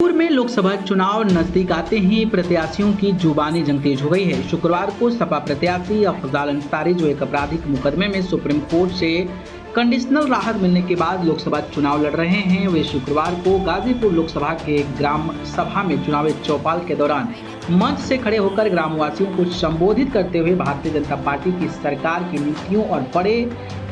जयपुर में लोकसभा चुनाव नजदीक आते ही प्रत्याशियों की जुबानी जंग तेज हो गई है। शुक्रवार को सपा प्रत्याशी अफजाल अंसारी, जो एक आपराधिक मुकदमे में सुप्रीम कोर्ट से कंडीशनल राहत मिलने के बाद लोकसभा चुनाव लड़ रहे हैं, वे शुक्रवार को गाजीपुर लोकसभा के ग्राम सभा में चुनावी चौपाल के दौरान मंच से खड़े होकर ग्रामवासियों को संबोधित करते हुए भारतीय जनता पार्टी की सरकार की नीतियों और बड़े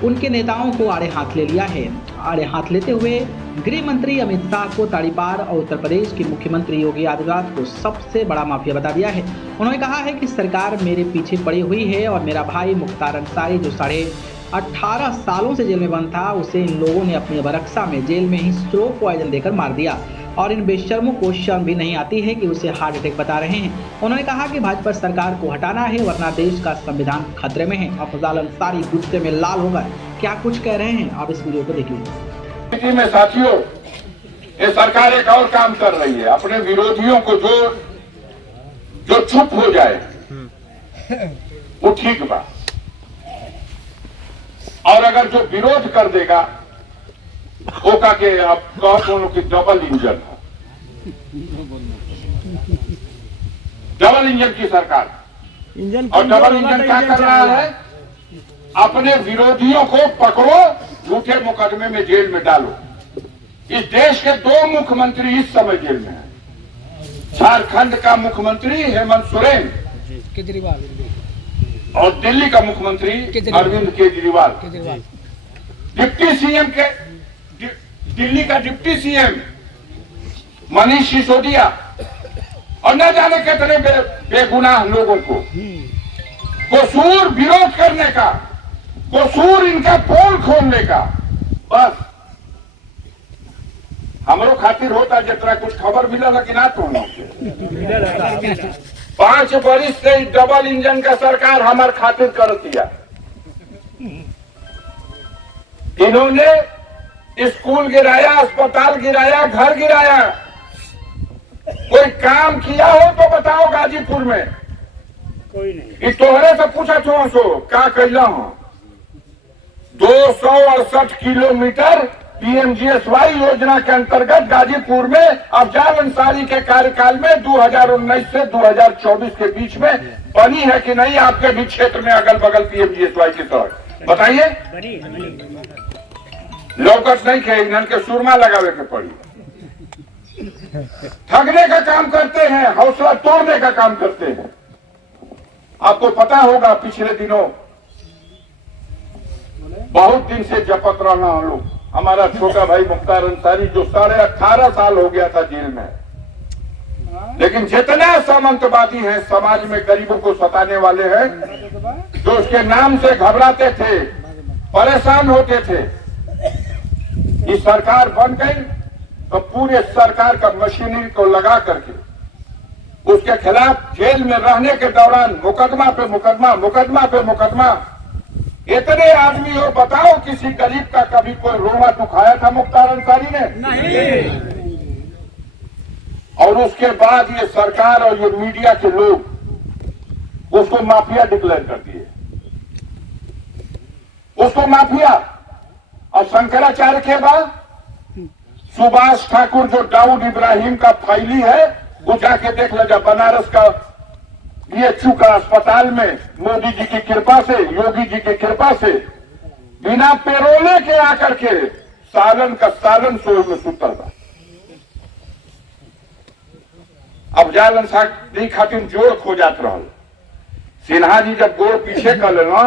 उनके नेताओं को आड़े हाथ ले लिया है। आड़े हाथ लेते हुए गृह मंत्री अमित शाह को ताड़ीपार और उत्तर प्रदेश के मुख्यमंत्री योगी आदित्यनाथ को सबसे बड़ा माफिया बता दिया है। उन्होंने कहा है कि सरकार मेरे पीछे पड़ी हुई है और मेरा भाई मुख्तार अंसारी, जो 18.5 सालों से जेल में बंद था, उसे इन लोगों ने अपनी बरक्सा में जेल में ही स्लो पॉइजन देकर मार दिया और इन बेशर्मों को शर्म भी नहीं आती है कि उसे हार्ट अटैक बता रहे हैं। उन्होंने कहा कि भाजपा सरकार को हटाना है, वरना देश का संविधान खतरे में है। अफजाल अंसारी गुस्से में लाल हो गए, क्या कुछ कह रहे हैं आप इस वीडियो को देख लीजिए। में साथियों, ये सरकार एक और काम कर रही है, अपने विरोधियों को जो चुप हो जाए वो ठीक बात, और अगर जो विरोध कर देगा वो का के आप दोनों की डबल इंजन है, डबल इंजन की सरकार। और डबल इंजन क्या कर रहा है? अपने विरोधियों को पकड़ो, झूठे मुकदमे में जेल में डालो। इस देश के 2 मुख्यमंत्री इस समय जेल में हैं। झारखंड का मुख्यमंत्री हेमंत सोरेन केजरीवाल और दिल्ली का मुख्यमंत्री अरविंद केजरीवाल। डिप्टी सीएम के दिल्ली का डिप्टी सीएम मनीष सिसोदिया और न जाने कितने बेगुनाह लोगों को कसूर विरोध करने का, कसूर इनका पोल खोलने का, बस हमरो खातिर होता जितना कुछ खबर मिला कि ना तो 5 वर्ष से डबल इंजन का सरकार हमारे खातिर कर दिया। इन्होंने स्कूल गिराया, अस्पताल गिराया, घर गिराया। कोई काम किया हो तो बताओ गाजीपुर में? कोई नहीं। इस तोहरे से पूछा छो सो क्या कैला हो? 268 किलोमीटर पीएमजीएसवाई योजना के अंतर्गत गाजीपुर में अफजाल अंसारी के कार्यकाल में 2019 से 2024 के बीच में बनी है कि नहीं आपके भी क्षेत्र में अगल बगल पीएमजीएसवाई की सड़क? बताइए। लौकत नहीं खे, इन्हन के सुरमा लगावे के पड़ी। ठगने का काम करते हैं, हौसला तोड़ने का काम करते हैं। आपको पता होगा पिछले दिनों बहुत दिन से जपत रहा हम लोग, हमारा छोटा भाई मुख्तार अंसारी जो 18.5 साल हो गया था जेल में, लेकिन जितना सामंतवादी हैं समाज में गरीबों को सताने वाले हैं, जो उसके नाम से घबराते थे, परेशान होते थे, ये सरकार बन गई तो पूरे सरकार का मशीनरी को लगा करके उसके खिलाफ जेल में रहने के दौरान मुकदमा पे मुकदमा, मुकदमा पे मुकदमा। इतने आदमी हो, बताओ किसी गरीब का कभी कोई रोना दुखाया था मुख्तार अंसारी ने? नहीं। और उसके बाद ये सरकार और ये मीडिया के लोग उसको माफिया डिक्लेयर कर दिए, उसको माफिया। और शंकराचार्य के बाद सुभाष ठाकुर जो दाऊद इब्राहिम का फाइली है, वो जाके देख लीजिए बनारस का बीएचयू का अस्पताल में मोदी जी की कृपा से, योगी जी की कृपा से बिना पेरोले के आकर के सालन का सालन सोल में सुतर था। अफजाल अंसारी खातिर जोड़ खो जात रहा। सिन्हा जी जब गोड़ पीछे कर लेना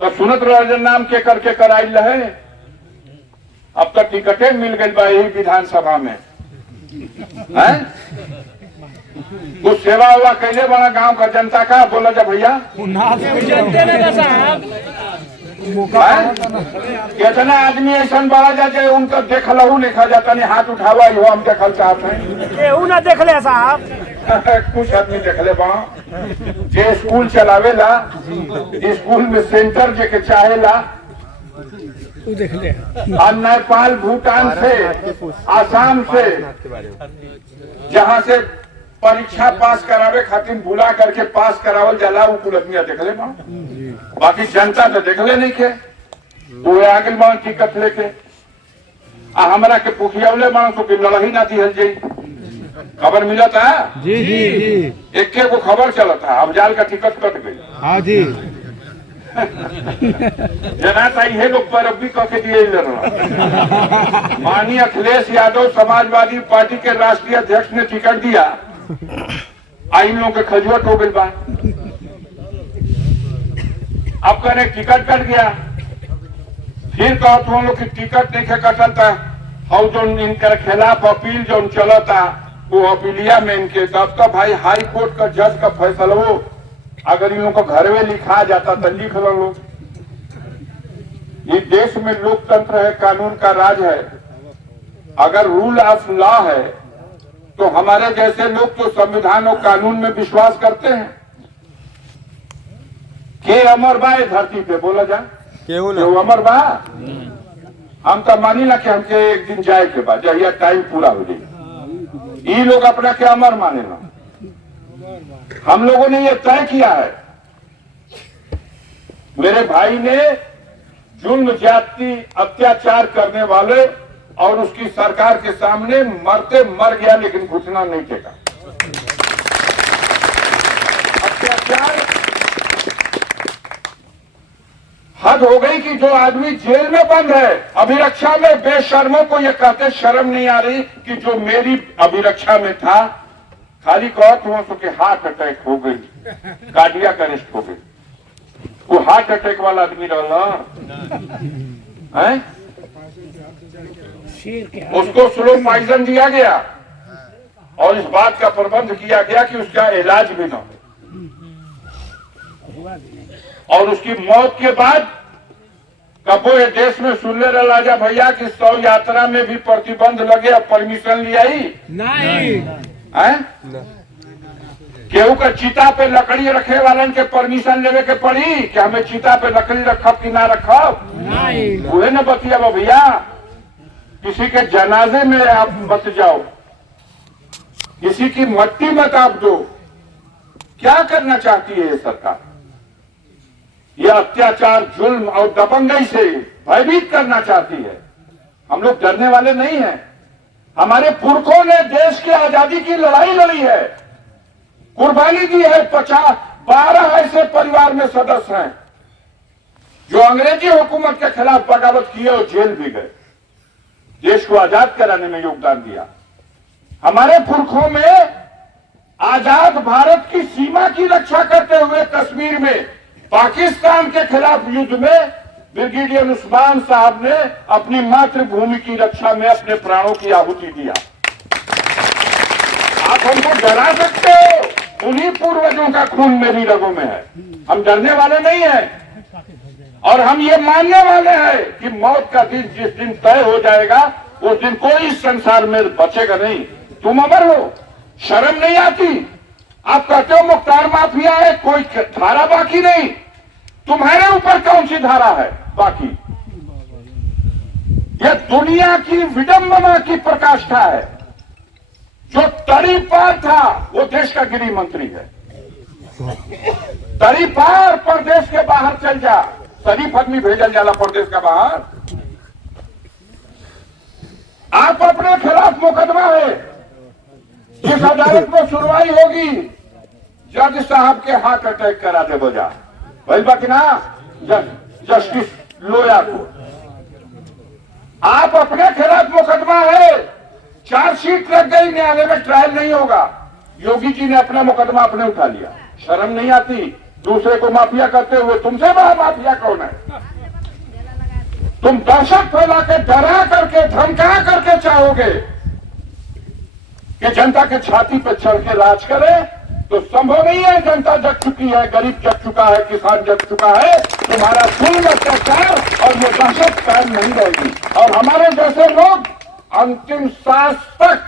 तो सुनत रंजन नाम के करके कराइल रहे। अब तक टिकटें मिल गई बा यही विधानसभा में है? कुछ सेवा हुआ कैले बड़ा गांव का जनता का बोला जा भैया, कितना आदमी ऐसा बड़ा जाते उनका देख लहू लिखा जाता नहीं, हाथ उठावा ही हो हम देखल चाहते हैं। ना देख ले साहब कुछ आदमी देख ले बा जे स्कूल चलावेला, स्कूल में सेंटर जे के चाहेला, देख ले। और नेपाल, भूटान से, आसाम से, जहां से परीक्षा पास करावे खातिर बुला करके पास करावल जाला, वो कुल आदमी देख ले बा। बाकी जनता तो देख ले नहीं के, वो आगे टिकट लेके हमरा के पुखियावले मानसो के लड़ही ना दिहल जाई। खबर मिला था जी जी जी। एक को खबर चला था, अफजाल का टिकट कट गई। हाँ जी। जना था ये लोग पर अभी कह के दिए लड़ माननीय अखिलेश यादव समाजवादी पार्टी के राष्ट्रीय अध्यक्ष ने टिकट दिया, इन लोगों के खजुआट हो गई बात। अब कहने टिकट कट गया, फिर कहो तो हम लोग की टिकट नहीं कटल था, और जो इनके खिलाफ अपील जो चला था वो अपीलिया में इनके तब तक भाई हाई कोर्ट का जज का फैसला हो, अगर इन लोगों को घर में लिखा जाता तो लिख लो लोग। ये देश में लोकतंत्र है, कानून का राज है, अगर रूल ऑफ लॉ है तो हमारे जैसे लोग तो संविधान और कानून में विश्वास करते हैं। के अमर बा धरती पे बोला जा केहू अमर बा। हम तो मानी ना कि हमके एक दिन जाए के बाद जहिया टाइम पूरा हो जाए, ये लोग अपना के अमर माने ना। हम लोगों ने ये तय किया है, मेरे भाई ने जुल्म ज्यादती अत्याचार करने वाले और उसकी सरकार के सामने मरते मर गया, लेकिन घुटना नहीं टेका। अत्याचार हद हो गई कि जो आदमी जेल में बंद है अभिरक्षा में, बेशर्मों को ये कहते शर्म नहीं आ रही कि जो मेरी अभिरक्षा में था खाली कहो तो के हार्ट अटैक हो गई, कार्डियक अरेस्ट हो गई। वो हार्ट अटैक वाला आदमी रहना है, उसको स्लो पॉइजन दिया गया और इस बात का प्रबंध किया गया कि उसका इलाज भी ना, और उसकी मौत के बाद कबो ये देश में सुन ले राजा भैया कि 100 यात्रा में भी प्रतिबंध लगे, अब परमिशन लिया ही नहीं है। केहू का चिता पे लकड़ी रखे वालन के परमिशन लेवे के पड़ी कि हमें चिता पे लकड़ी रखब कि ना रखब, उहे न बतिया भैया। किसी के जनाजे में आप मत जाओ, किसी की मट्टी मत आप दो। क्या करना चाहती है ये सरकार? ये अत्याचार, जुल्म और दबंगई से भयभीत करना चाहती है। हम लोग डरने वाले नहीं हैं। हमारे पुरखों ने देश की आजादी की लड़ाई लड़ी है, कुर्बानी दी है। 12 ऐसे परिवार में सदस्य हैं जो अंग्रेजी हुकूमत के खिलाफ बगावत किए और जेल भी गए, देश को आजाद कराने में योगदान दिया। हमारे पुरखों में आजाद भारत की सीमा की रक्षा करते हुए कश्मीर में पाकिस्तान के खिलाफ युद्ध में ब्रिगेडियर उस्मान साहब ने अपनी मातृभूमि की रक्षा में अपने प्राणों की आहुति दिया। आप हमको डरा सकते हो, उन्हीं पूर्वजों का खून मेरी रगों में है। हम डरने वाले नहीं हैं और हम ये मानने वाले हैं कि मौत का दिन जिस दिन तय हो जाएगा उस दिन कोई इस संसार में बचेगा नहीं। तुम अमर हो, शर्म नहीं आती? आप कहते हो मुख्तार माफिया है, कोई धारा बाकी नहीं। तुम्हारे ऊपर कौन सी धारा है बाकी? यह दुनिया की विडंबना की पराकाष्ठा है। जो तरी पार था वो देश का गृह मंत्री है। तरी पार प्रदेश के बाहर चल जा, शरीफ आदमी भेजल जाला प्रदेश का बाहर। आप अपने खिलाफ मुकदमा है, जिस अदालत में सुनवाई होगी जज साहब के हार्ट अटैक करा दे बजा भाई बाकी ना, जस्टिस लोया को। आप अपने खिलाफ मुकदमा है, चार्जशीट लग गई, न्यायालय में ट्रायल नहीं होगा। योगी जी ने अपना मुकदमा अपने उठा लिया। शर्म नहीं आती? दूसरे को माफिया करते हुए तुमसे बड़ा माफिया कौन है? तुम दहशत फैला के, डरा करके, धमका करके चाहोगे कि जनता के छाती पर चढ़ के राज करे, तो संभव नहीं है। जनता जग चुकी है, गरीब जग चुका है, किसान जग चुका है। तुम्हारा जुल्म, अत्याचार और ये दहशत कायम नहीं रहेगी। और हमारे जैसे लोग अंतिम सांस तक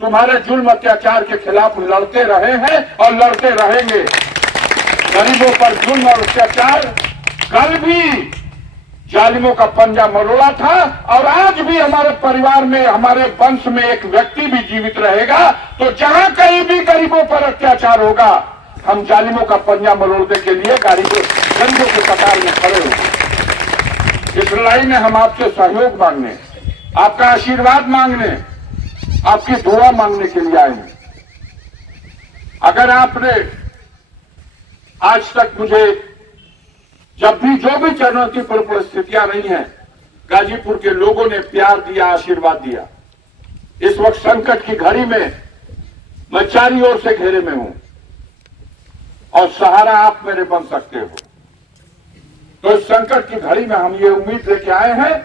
तुम्हारे जुल्म अत्याचार के खिलाफ लड़ते रहे हैं और लड़ते रहेंगे। गरीबों पर जुल्म और अत्याचार कल भी जालिमों का पंजा मरोड़ा था और आज भी हमारे परिवार में, हमारे वंश में एक व्यक्ति भी जीवित रहेगा। तो जहां कहीं भी गरीबों पर अत्याचार होगा, हम जालिमों का पंजा मरोड़ने के लिए गरीबों के कतार में खड़े होंगे। इस लड़ाई में हम आपसे सहयोग मांगने, आपका आशीर्वाद मांगने, आपकी दुआ मांगने के लिए आए हैं। अगर आपने आज तक मुझे जब भी जो भी चुनौतीपूर्ण परिस्थितियां रही हैं, गाजीपुर के लोगों ने प्यार दिया, आशीर्वाद दिया। इस वक्त संकट की घड़ी में मैं चारों ओर से घेरे में हूं और सहारा आप मेरे बन सकते हो। तो इस संकट की घड़ी में हम ये उम्मीद लेके आए हैं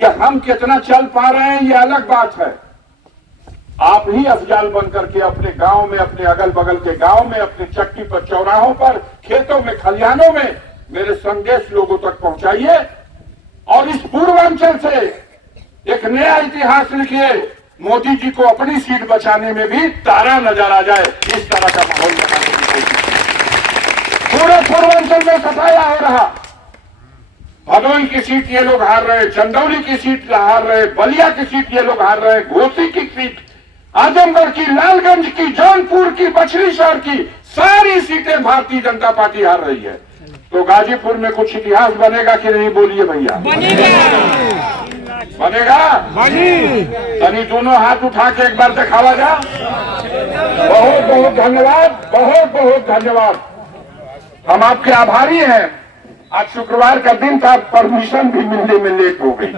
कि हम कितना चल पा रहे हैं ये अलग बात है। आप ही अफजाल बन करके अपने गांव में, अपने अगल बगल के गांव में, अपने चक्की पर, चौराहों पर, खेतों में, खलिहानों में मेरे संदेश लोगों तक पहुंचाइए और इस पूर्वांचल से एक नया इतिहास लिखिए। मोदी जी को अपनी सीट बचाने में भी तारा नजर आ जाए, इस तरह का माहौल बनाने की कोशिश। पूरे पूर्वांचल में सफाया हो रहा। भदोई की सीट ये लोग हार रहे, चंदौली की सीट हार रहे, बलिया की सीट ये लोग हार रहे, घोसी की सीट, आजमगढ़ की, लालगंज की, जौनपुर की, बछड़ी शहर की सारी सीटें भारतीय जनता पार्टी हार रही है। तो गाजीपुर में कुछ इतिहास बनेगा कि नहीं, बोलिए भैया? बनेगा। तनी दोनों हाथ उठा के एक बार दिखावा जा। बहुत बहुत धन्यवाद, बहुत बहुत धन्यवाद। हम आपके आभारी हैं। आज शुक्रवार का दिन था, परमिशन भी मिलने में लेट हो गई।